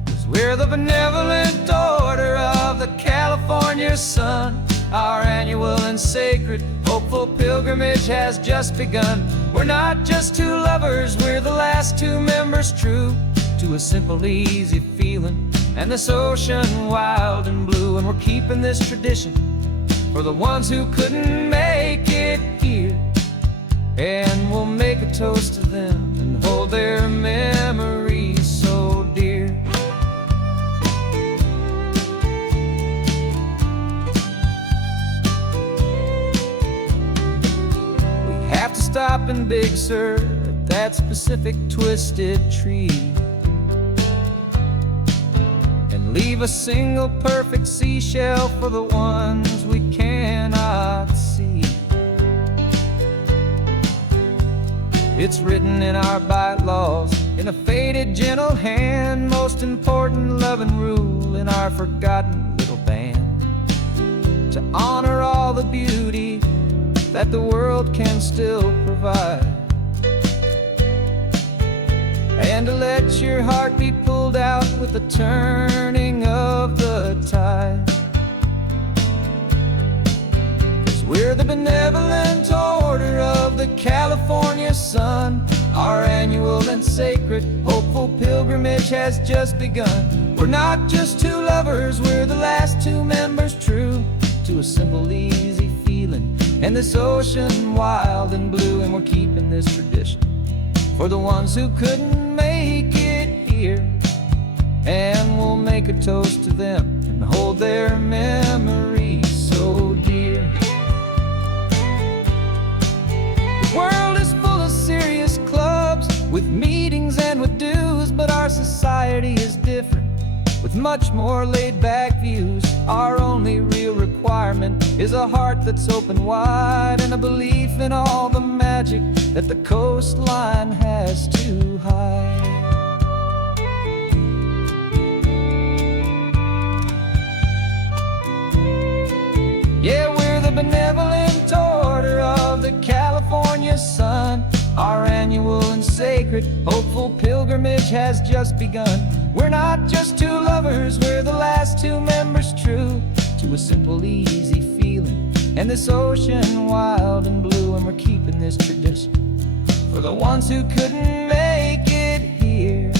'Cause we're the benevolent order of the California sun. Our annual and sacred hopeful pilgrimage has just begun. We're not just two lovers, we're the last two members true to a simple, easy feeling and this ocean wild and blue. And we're keeping this tradition for the ones who couldn't make it here, and we'll make a toast to them and hold their memories so dear. We have to stop in Big Sur at that specific twisted tree and leave a single perfect seashell for the ones we cannot see. It's written in our bylaws in a faded gentle hand, most important loving rule in our forgotten little band, to honor all the beauty that the world can still provide, and to let your heart be pulled out with the turning of the tide. 'Cause we're the benevolent order of the California sun. Our annual and sacred hopeful pilgrimage has just begun. We're not just two lovers, we're the last two members true to a simple, easy feeling and this ocean wild and blue. And we're keeping this tradition for the ones who couldn't make it here, and we'll make a toast to them and hold their memories so dear. The world is full of serious clubs with meetings and with dues, but our society is different with much more laid-back views. Our only real requirement is a heart that's open wide and a belief in all the magic that the coastline has to hide. Yeah, we're the benevolent order of the California sun. Our annual and sacred hopeful pilgrimage has just begun. We're not just two lovers, we're the last two members true to a simple, easy feeling and this ocean wild and blue. And we're keeping this tradition for the ones who couldn't make it here,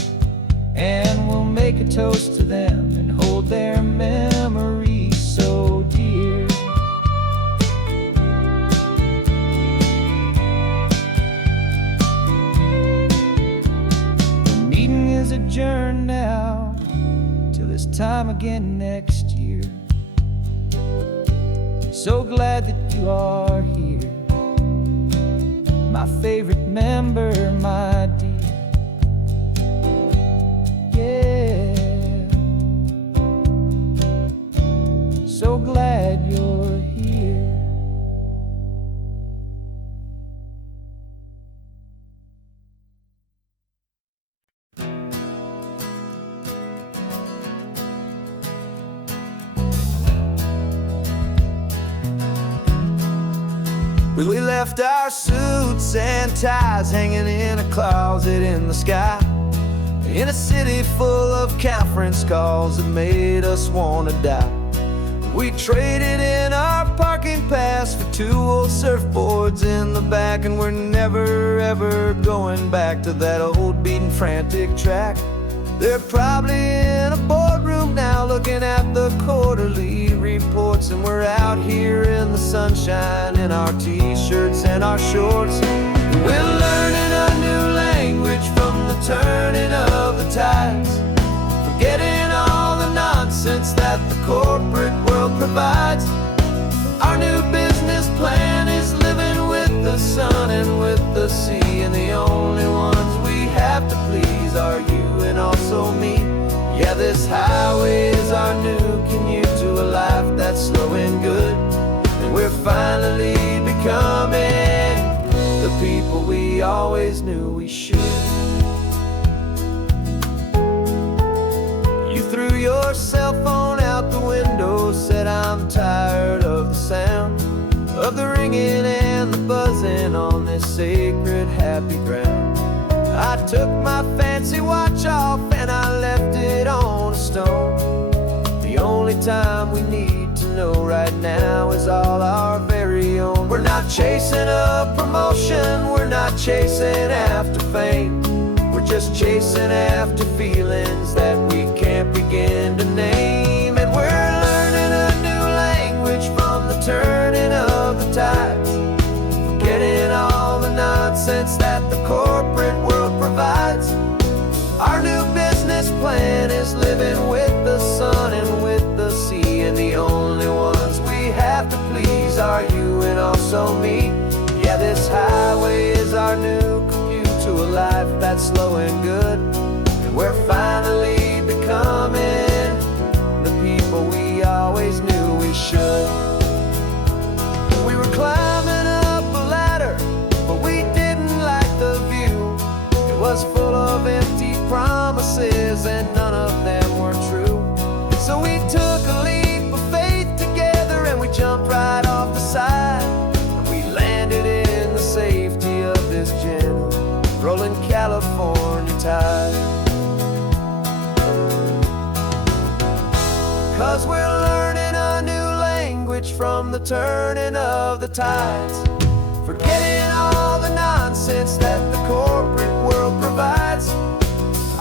and we'll make a toast to them and hold their memories so dear. The meeting is adjourned now till this time again next year. So glad that you are here, my favorite member, my dear. Yeah, so glad you're here. We left our suits and ties hanging in a closet in the sky, in a city full of conference calls that made us want to die. We traded in our parking pass for two old surfboards in the back, and we're never ever going back to that old beaten frantic track. They're probably in a boardroom now looking at the quarterly reports, and we're out here in the sunshine in our t-shirts and our shorts. We're learning a new language from the turning of the tides, forgetting all the nonsense that that the corporate world provides. Our new business plan is living with the sun and with the sea, and the only ones we have to please are you and also me. Yeah, this highway is our new commute to a life that's slow and good, and we're finally becoming the people we always knew we should. You threw your cell phone out the window, said I'm tired of the sound of the ringing and the buzzing on this sacred happy ground. I took my fancy watch off and I left it on a stone. The only time we need to know right now is all our very own. We're not chasing a promotion, we're not chasing after fame. We're just chasing after feelings that we can't begin to name. And we're learning a new language from the turning of the tides, forgetting all the nonsense that the corporate world provides. Our new business plan is living with the sun and with the sea, and the only ones we have to please are you and also me. Yeah, this highway is our new commute to a life that's slow and good, and we're finally becoming the people we always knew we should. We were climbing up a ladder, but we didn't like the view. It was full of empty promises and none of them were true. So we took a leap of faith together and we jumped right off the side, and we landed in the safety of this gentle rolling California tide. 'Cause we're learning a new language from the turning of the tides, forgetting all the nonsense that the corporate world provides.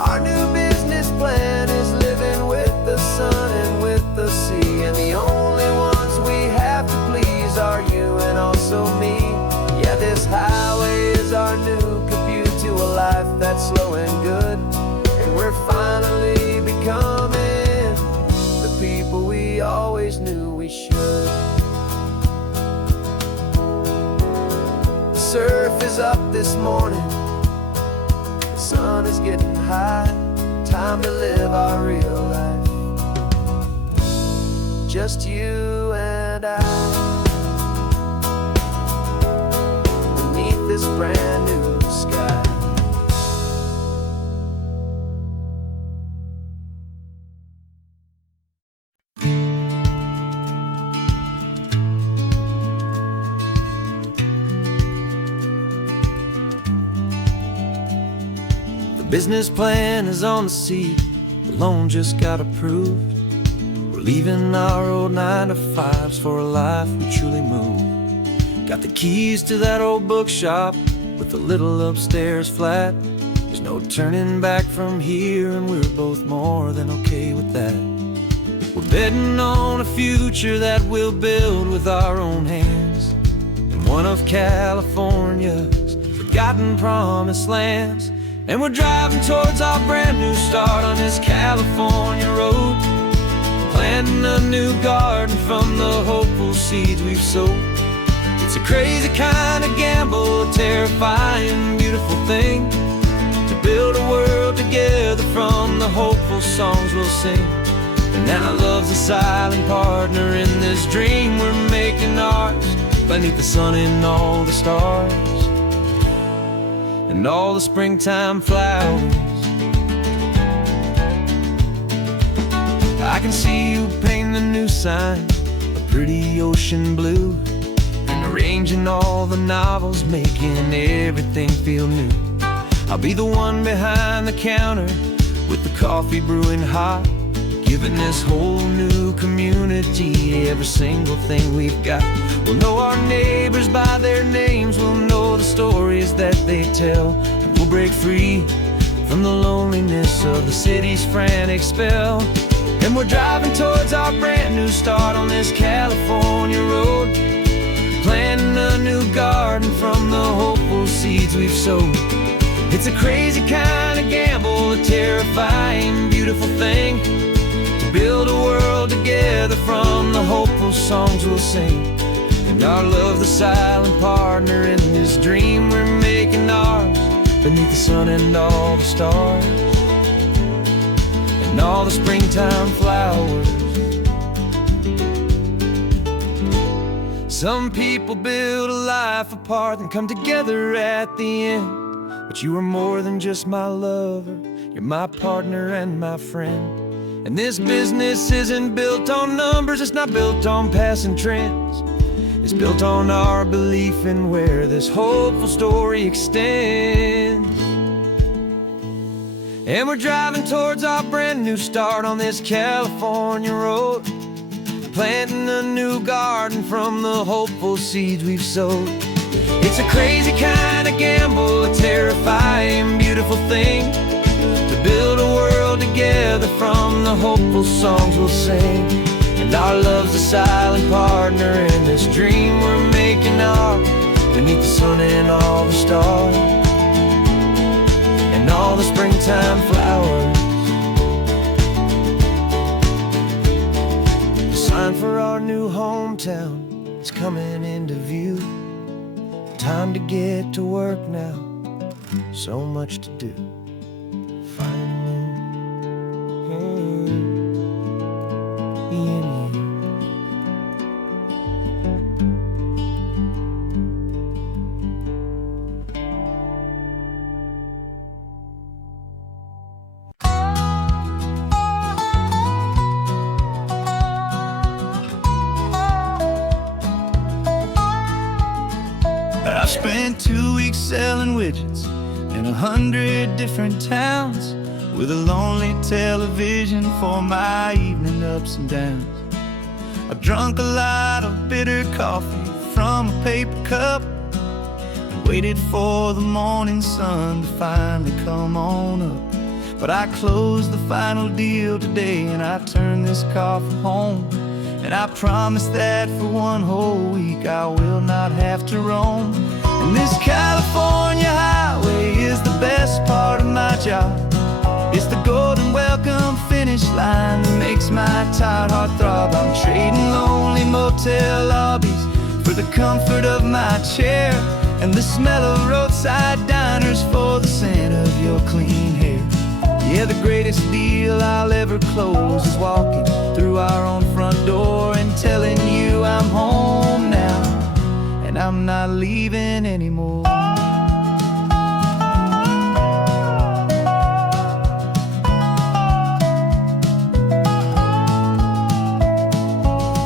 Our new business plan is living with the sun and with the sea, and the only ones we have to please are you and also me. Yeah, this highway is our new commute to a life that's slow and good, and we're finally becoming the people we always knew we should. The surf is up this morning, the sun is getting high, time to live our real life, just you and I, beneath this brand new sky. The business plan is on the seat, the loan just got approved. We're leaving our old 9-to-5s for a life we truly move. Got the keys to that old bookshop with the little upstairs flat. There's no turning back from here, and we're both more than okay with that. We're betting on a future that we'll build with our own hands, in one of California's forgotten promised lands. And we're driving towards our brand new start on this California road, planting a new garden from the hopeful seeds we've sowed. It's a crazy kind of gamble, a terrifying, beautiful thing, to build a world together from the hopeful songs we'll sing. And now love's a silent partner in this dream we're making ours, beneath the sun and all the stars and all the springtime flowers. I can see you painting the new sign a pretty ocean blue, and arranging all the novels, making everything feel new. I'll be the one behind the counter with the coffee brewing hot, giving this whole new community every single thing we've got. We'll know our neighbors by their names, we'll know the stories that they tell, and we'll break free from the loneliness of the city's frantic spell. And we're driving towards our brand new start on this California road, planting a new garden from the hopeful seeds we've sowed. It's a crazy kind of gamble, a terrifying, beautiful thing, to build a world together from the hopeful songs we'll sing, and our love the silent partner in this dream we're making ours, beneath the sun and all the stars and all the springtime flowers. Some people build a life apart and come together at the end, but you are more than just my lover, you're my partner and my friend. And this business isn't built on numbers, it's not built on passing trends. It's built on our belief in where this hopeful story extends. And we're driving towards our brand new start on this California road, planting a new garden from the hopeful seeds we've sowed. It's a crazy kind of gamble, a terrifying, beautiful thing, to build a world together from the hopeful songs we'll sing. And our love's a silent partner in this dream we're making ours, beneath the sun and all the stars and all the springtime flowers. The sign for our new hometown is coming into view. Time to get to work now, so much to do. I spent 2 weeks selling widgets in 100 different towns, with a lonely television for my evening ups and downs. I've drunk a lot of bitter coffee from a paper cup, and waited for the morning sun to finally come on up. But I closed the final deal today, and I turned this coffee home. And I promise that for one whole week I will not have to roam. And this California highway is the best part of my job. It's the golden welcome finish line that makes my tired heart throb. I'm trading lonely motel lobbies for the comfort of my chair, and the smell of roadside diners for the scent of your clean hair. Yeah, the greatest deal I'll ever close is walking through our own front door and telling you I'm home now, and I'm not leaving anymore.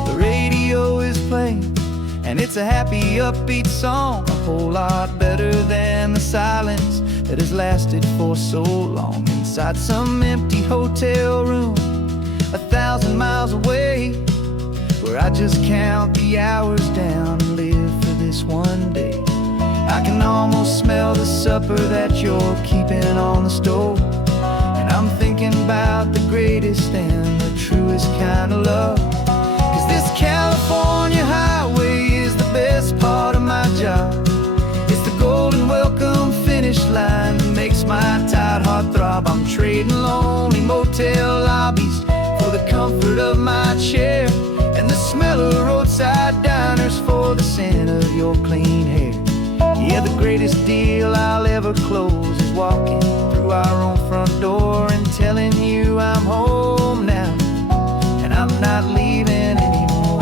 The radio is playing, and it's a happy, upbeat song, a whole lot better than the silence that has lasted for so long. Inside some empty hotel room 1,000 miles away, where I just count the hours down and live for this one day. I can almost smell the supper that you're keeping on the stove, and I'm thinking about the greatest and the truest kind of love. 'Cause this California highway is the best part of my job. It's the golden welcome finish line that makes my tired heart throb. I'm trading lonely motel lobbies for the comfort of my chair, and the smell of roadside diners for the scent of your clean hair. Yeah, the greatest deal I'll ever close is walking through our own front door and telling you I'm home now, and I'm not leaving anymore.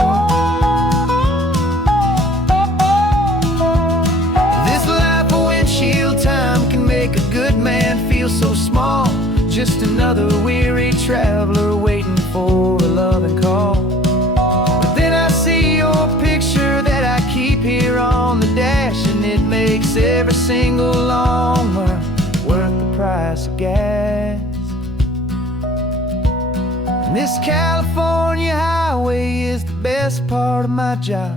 This life of windshield time can make a good man feel so small, just another weary traveler waiting for a loving call. But then I see your picture that I keep here on the dash, and it makes every single long mile worth the price of gas. And this California highway is the best part of my job.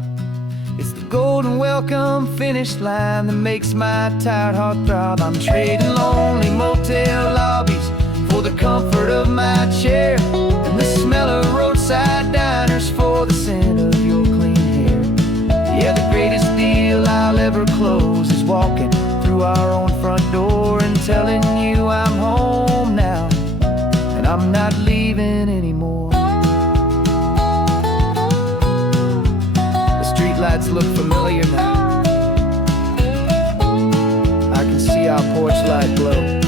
It's the golden welcome finish line that makes my tired heart throb. I'm trading lonely motel lobbies for the comfort of my chair, and the smell of roadside diners for the scent of your clean hair. Yeah, the greatest deal I'll ever close is walking through our own front door and telling you I'm home now, and I'm not leaving anymore. our porch light glow.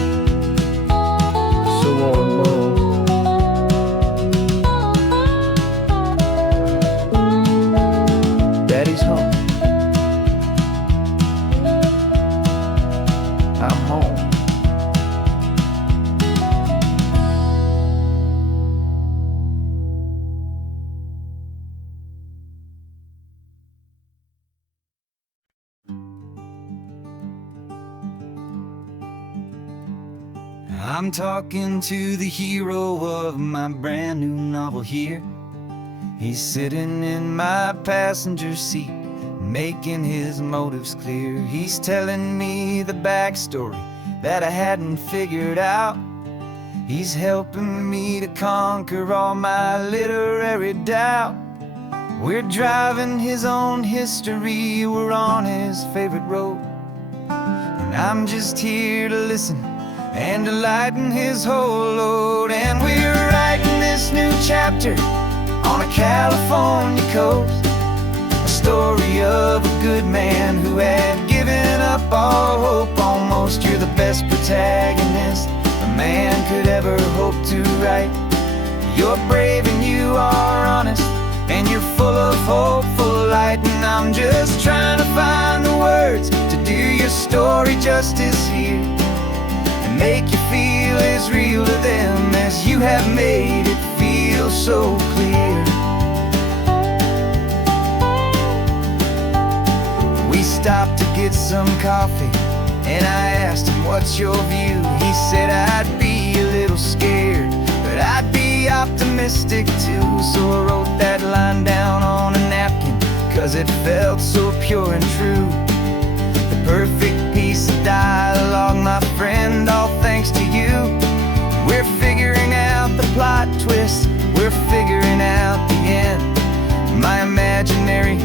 So warm, Daddy's home. I'm home. I'm talking to the hero of my brand new novel here. He's sitting in my passenger seat, making his motives clear. He's telling me the backstory that I hadn't figured out. He's helping me to conquer all my literary doubt. We're driving his own history, we're on his favorite road, and I'm just here to listen and to lighten his whole load. And we're writing this new chapter on a California coast, a story of a good man who had given up all hope almost. You're the best protagonist a man could ever hope to write. You're brave and you are honest, and you're full of hopeful light. And I'm just trying to find the words to do your story justice here, make you feel as real to them as you have made it feel so clear. We stopped to get some coffee, and I asked him, what's your view? He said, I'd be a little scared, but I'd be optimistic too. So I wrote that line down on a napkin, 'cause it felt so pure and true. The perfect piece of dialogue, my friend, all thanks to you. We're figuring out the plot twist, we're figuring out the end. My imaginary,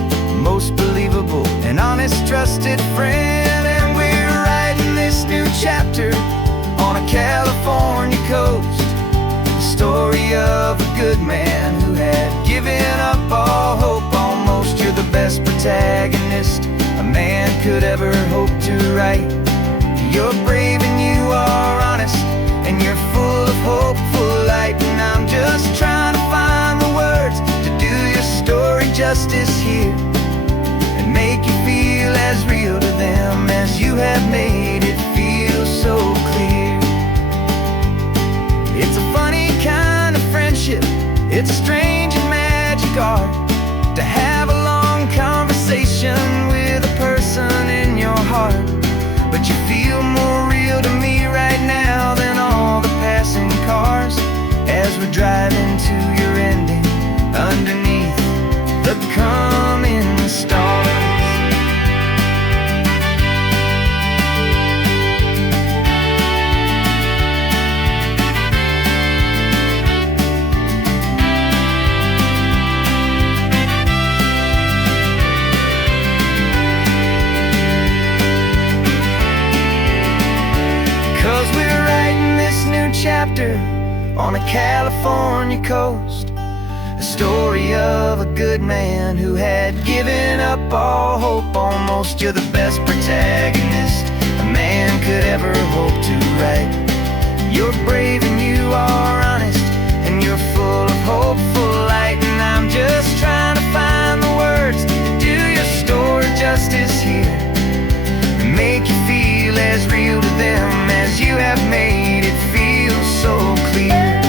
most believable and honest trusted friend. And we're writing this new chapter on a California coast, the story of a good man who had given up all hope almost. You're the best protagonist a man could ever hope to write. You're brave and you are honest, and you're full of hopeful light. And I'm just trying to find the words to do your story justice here, and make you feel as real to them as you have made it feel so clear. It's a funny kind of friendship, it's strange and magic art to have a long conversation with a person in your heart. But you feel more real to me right now than all the passing cars, as we're driving to your ending underneath the coming stars. Chapter on a California coast, a story of a good man who had given up all hope almost. You're the best protagonist a man could ever hope to write. You're brave and you are honest, and you're full of hopeful light. And I'm just trying to find the words to do your story justice here, and make you feel as real to them as you have made it feel so clear.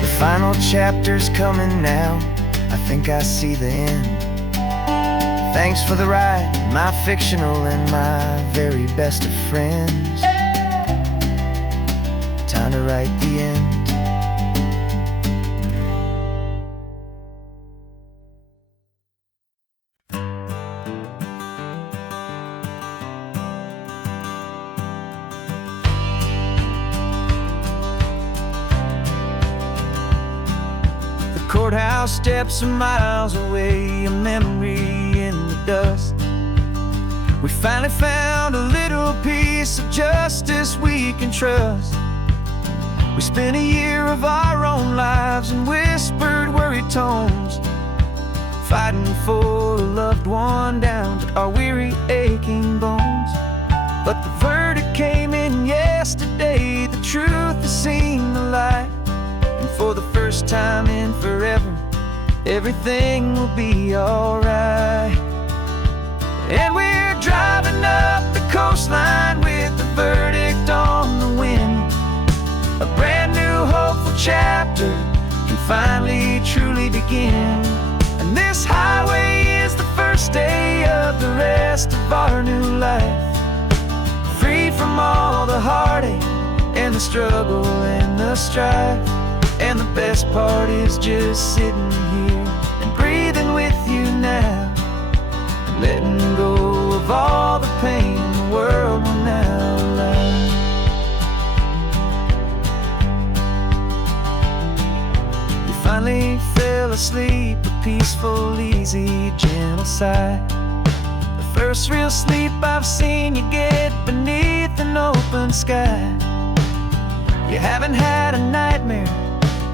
The final chapter's coming now, I think I see the end. Thanks for the ride, my fictional and my very best of friends. Time to write the end. Courthouse steps are miles away, a memory in the dust. We finally found a little piece of justice we can trust. We spent a year of our own lives in whispered, worried tones, fighting for a loved one down to aching bones. But the verdict came in yesterday. The truth has seen the light, and for the first time in forever, everything will be alright. And we're driving up the coastline with the verdict on the wind. A brand new hopeful chapter can finally truly begin. And this highway is the first day of the rest of our new life, free from all the heartache and the struggle and the strife. And the best part is just sitting here and breathing with you now, letting go of all the pain the world will now allow. We finally fell asleep, a peaceful, easy, gentle sigh. The first real sleep I've seen you get beneath an open sky. You haven't had a nightmare,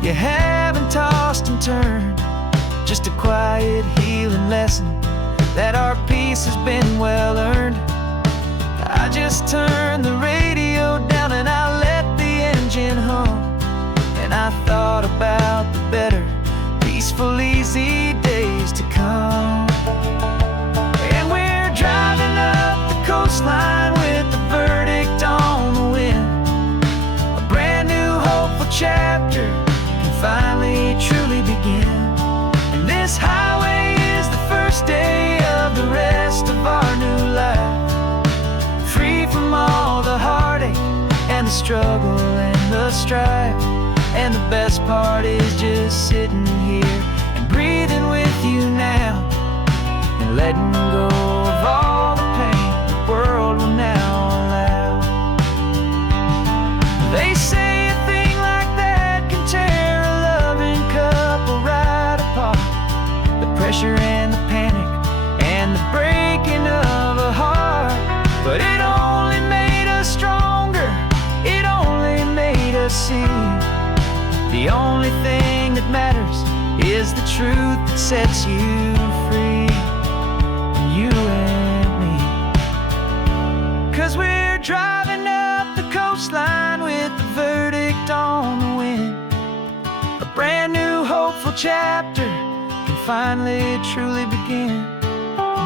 you haven't tossed and turned, just a quiet healing lesson that our peace has been well earned. I just turned the radio down and I let the engine hum, and I thought about the better, peaceful, easy days to come. And we're driving up the coastline with the verdict on the wind. A brand new hopeful chapter can finally truly begin. And this highway is the first day of the rest of our new life, free from all the heartache and the struggle and the strife. And the best part is just sitting here and breathing with you now, and letting go of all the pain the world will now allow. They say a thing like that can tear a loving couple right apart. The pressure and the panic and the breaking of a heart. But it only made us stronger, it only made us see the only thing that matters is the truth that sets you free, you and me. 'Cause we're driving up the coastline with the verdict on the wind. A brand new hopeful chapter can finally truly begin.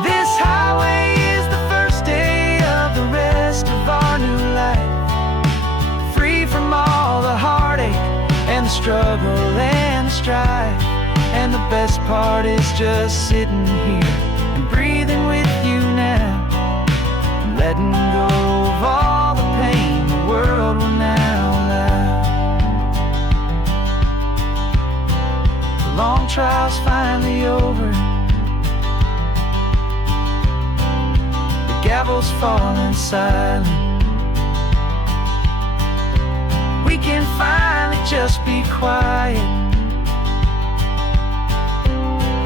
This highway is the first day of the rest of our new life, free from all the heartache and the struggle and the strife. And the best part is just sitting here and breathing with you now, and letting go of all the pain the world will now allow. The long trial's finally over, the gavel's falling silent. We can finally just be quiet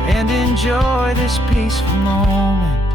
and enjoy this peaceful moment.